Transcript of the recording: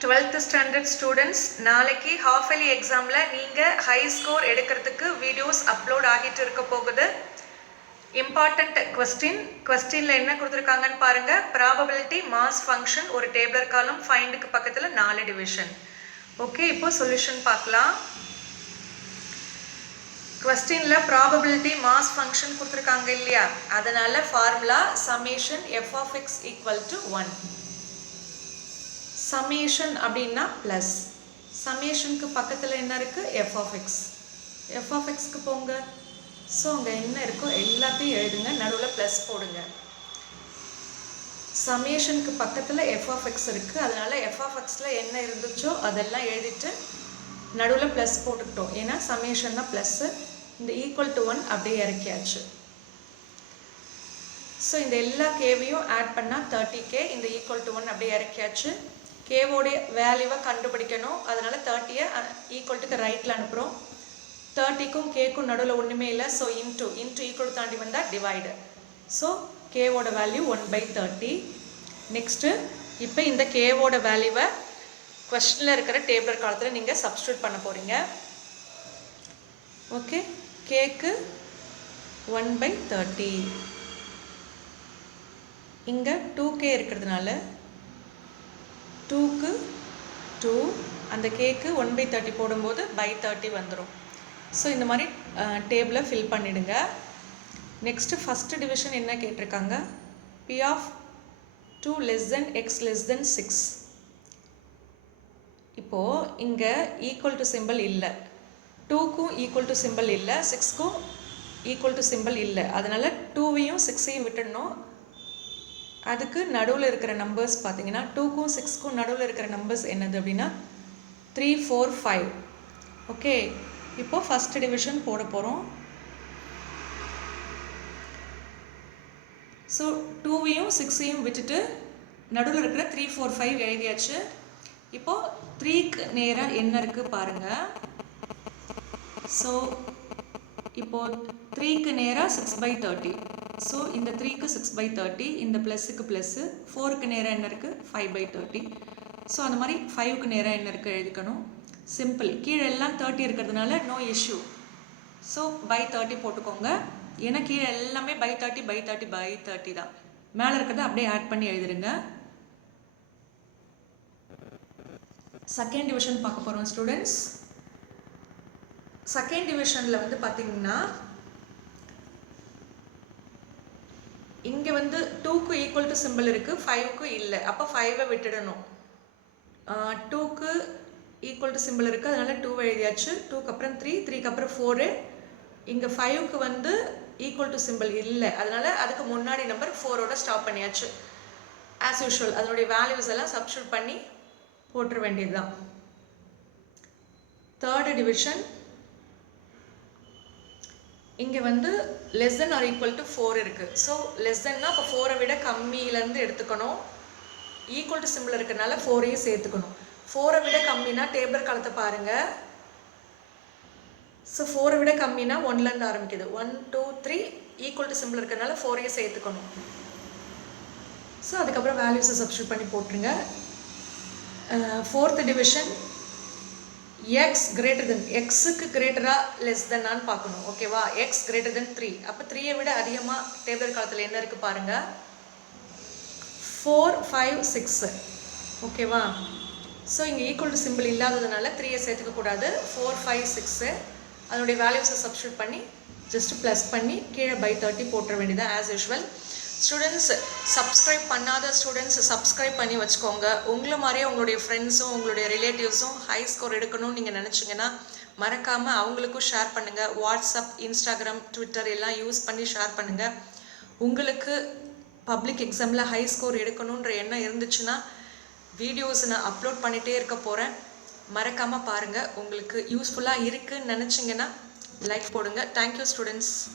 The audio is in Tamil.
12th standard students நாளைக்கு half yearly examல நீங்க high score எடுக்கிறதுக்கு வீடியோஸ் அப்லோட் ஆகிட்டு இருக்க போகுது. இம்பார்ட்டன்ட் questionல என்ன கொடுத்திருக்காங்கன்னு பாருங்க. probability mass function ஒரு டேபிளர் காலம் findக்கு பக்கத்துல 4 டிவிஷன். ஓகே, இப்போ சொல்யூஷன் பார்க்கலாம். questionல probability mass function கொடுத்திருக்காங்க இல்லையா, அதனால formula summation f of x equal to 1. summation அப்படின்னா plus, summationக்கு பக்கத்தில் என்ன இருக்கு, f of x. f of xக்கு போங்க. ஸோ அங்கே என்ன இருக்கோ எல்லாத்தையும் எழுதுங்க, நடுவில் ப்ளஸ் போடுங்க. சம்மேஷனுக்கு பக்கத்தில் f of x இருக்குது, அதனால f of xல என்ன இருந்துச்சோ அதெல்லாம் எழுதிட்டு நடுவில் ப்ளஸ் போட்டுக்கிட்டோம். ஏன்னா சம்மேஷன்னா ப்ளஸ்ஸு, இந்த ஈக்குவல் டு 1 அப்படியே இறக்கியாச்சு. ஸோ இந்த எல்லா கேவையும் ஆட் பண்ணால் 30k, இந்த ஈக்குவல் டு 1 அப்படியே இறக்கியாச்சு. கேவோடைய வேல்யூவை கண்டுபிடிக்கணும், அதனால 30யை ஈக்குவல்ட்டுக்கு ரைட்டில் அனுப்புகிறோம். 30க்கும் கேக்கும் நடுவில் ஒன்றுமே இல்லை, ஸோ இன்ட்டு ஈக்குவல் தாண்டி வந்தால் டிவைடு. ஸோ கேவோட வேல்யூ 1/30. நெக்ஸ்ட்டு இப்போ இந்த கேவோட வேல்யூவை கொஸ்டினில் இருக்கிற டேபிளர் காலத்தில் நீங்கள் சப்ஸ்டியூட் பண்ண போகிறீங்க. ஓகே, கேக்கு 1/30. இங்கே 2k இருக்கிறதுனால 2க்கு 2, அந்த கேக்கு 1/30 போடும்போது /30 வந்துடும். ஸோ இந்த மாதிரி டேபிளை ஃபில் பண்ணிவிடுங்க. நெக்ஸ்ட்டு ஃபஸ்ட்டு டிவிஷன் என்ன கேட்டிருக்காங்க, p of 2 less than x less than 6. இப்போது இங்கே ஈக்குவல் டு சிம்பிள் இல்லை, 2க்கும் ஈக்குவல் டு சிம்பிள் இல்லை, 6க்கும் ஈக்குவல் டு சிம்பிள் இல்லை. அதனால் 2வையும் 6ஐயும் விட்டுடணும். அதுக்கு நடுவில் இருக்கிற நம்பர்ஸ் பார்த்தீங்கன்னா 2க்கும் 6க்கும் நடுவில் இருக்கிற நம்பர்ஸ் என்னது அப்படின்னா 3, 4, 5. ஓகே, இப்போ ஃபஸ்ட் டிவிஷன் போட போகிறோம். ஸோ 2வையும் 6ஐயும் விட்டுட்டு நடுவில் இருக்கிற 3, 4, 5 எழுதியாச்சு. இப்போது 3க்கு நேராக என்ன இருக்குது பாருங்கள். ஸோ இப்போது 3க்கு நேராக 6/30. ஸோ இந்த 3க்கு 6/30, இந்த ப்ளஸுக்கு ப்ளஸ்ஸு, 4க்கு நேராக என்ன இருக்குது 5/30. ஸோ அந்த மாதிரி 5க்கு நேராக என்ன இருக்குது எழுதிக்கணும். சிம்பிள், கீழே எல்லாம் 30 இருக்கிறதுனால நோ இஷ்யூ. ஸோ /30 போட்டுக்கோங்க, ஏன்னா கீழே எல்லாமே /30 தான். மேலே இருக்கிறத அப்படியே ஆட் பண்ணி எழுதிடுங்க. செகண்ட் டிவிஷன் பார்க்க போகிறோம் ஸ்டூடெண்ட்ஸ். செகண்ட் டிவிஷனில் வந்து பார்த்தீங்கன்னா இங்கே வந்து 2க்கு ஈக்குவல் டு சிம்பிள் இருக்குது, 5க்கு இல்லை. அப்போ 5ஐ விட்டுடணும். 2க்கு ஈக்குவல் டு சிம்பிள் இருக்குது, அதனால் 2 எழுதியாச்சு. 2க்கு அப்புறம் 3, 3க்கு அப்புறம் 4. இங்கே 5க்கு வந்து ஈக்குவல் டு சிம்பிள் இல்லை, அதனால் அதுக்கு முன்னாடி நம்பர் 4ஓட ஸ்டாப் பண்ணியாச்சு. ஆஸ் யூஷுவல் அதனுடைய வேல்யூஸ் எல்லாம் சப்ஸ்டியூட் பண்ணி போட்டுற வேண்டியது தான். தேர்டு டிவிஷன் இங்கே வந்து less than or equal to 4 இருக்குது. ஸோ லெஸ் தென்னா இப்போ 4ஐ விட கம்மியிலேருந்து எடுத்துக்கணும். ஈக்குவல் டு சிம்பிள் இருக்கிறதுனால 4ஐயும் சேர்த்துக்கணும். 4ஐ விட கம்மினா டேபிள் காலத்தை பாருங்கள். ஸோ 4ஐ விட கம்மினா 1லேருந்து ஆரம்பிக்குது. 1, 2, 3 ஈக்குவல் டு சிம்பிள் இருக்கிறதுனால 4ஐயும் சேர்த்துக்கணும். ஸோ அதுக்கப்புறம் வேல்யூஸை சப்ஸ்டியூட் பண்ணி போட்டுருங்க. Fourth division x greater than, எக்ஸுக்கு கிரேட்டராக லெஸ் தென்னான்னு பார்க்கணும். ஓகேவா, x கிரேட்டர் தென் 3. அப்போ 3ஐ விட அதிகமாக டேபிள் காலத்தில் என்ன இருக்குது பாருங்கள், 4, 5, 6. ஓகேவா, ஸோ இங்கே ஈக்குவல் டு சிம்பிள் இல்லாததுனால 3ஐ சேர்த்துக்கக்கூடாது. 4, 5, 6 அதனுடைய வேல்யூஸை சப்ஸ்டியூட் பண்ணி ஜஸ்ட் ப்ளஸ் பண்ணி கீழே /30 போட்டுற வேண்டியதான் ஆஸ் யூஷுவல். ஸ்டூடெண்ட்ஸ், சப்ஸ்கிரைப் பண்ணாத ஸ்டூடெண்ட்ஸ் சப்ஸ்கிரைப் பண்ணி வச்சுக்கோங்க. உங்களை மாதிரியே உங்களுடைய ஃப்ரெண்ட்ஸும் உங்களுடைய ரிலேட்டிவ்ஸும் ஹை ஸ்கோர் எடுக்கணும்னு நீங்கள் நினச்சிங்கன்னா மறக்காமல் அவங்களுக்கும் ஷேர் பண்ணுங்கள். வாட்ஸ்அப், இன்ஸ்டாகிராம், ட்விட்டர் எல்லாம் யூஸ் பண்ணி ஷேர் பண்ணுங்கள். உங்களுக்கு பப்ளிக் எக்ஸாமில் ஹை ஸ்கோர் எடுக்கணுன்ற எண்ணம் இருந்துச்சுன்னா வீடியோஸ் நான் அப்லோட் பண்ணிகிட்டே இருக்க போகிறேன். மறக்காமல் பாருங்கள். உங்களுக்கு யூஸ்ஃபுல்லாக இருக்குதுன்னு நினச்சிங்கன்னா லைக் போடுங்க. Thank you students.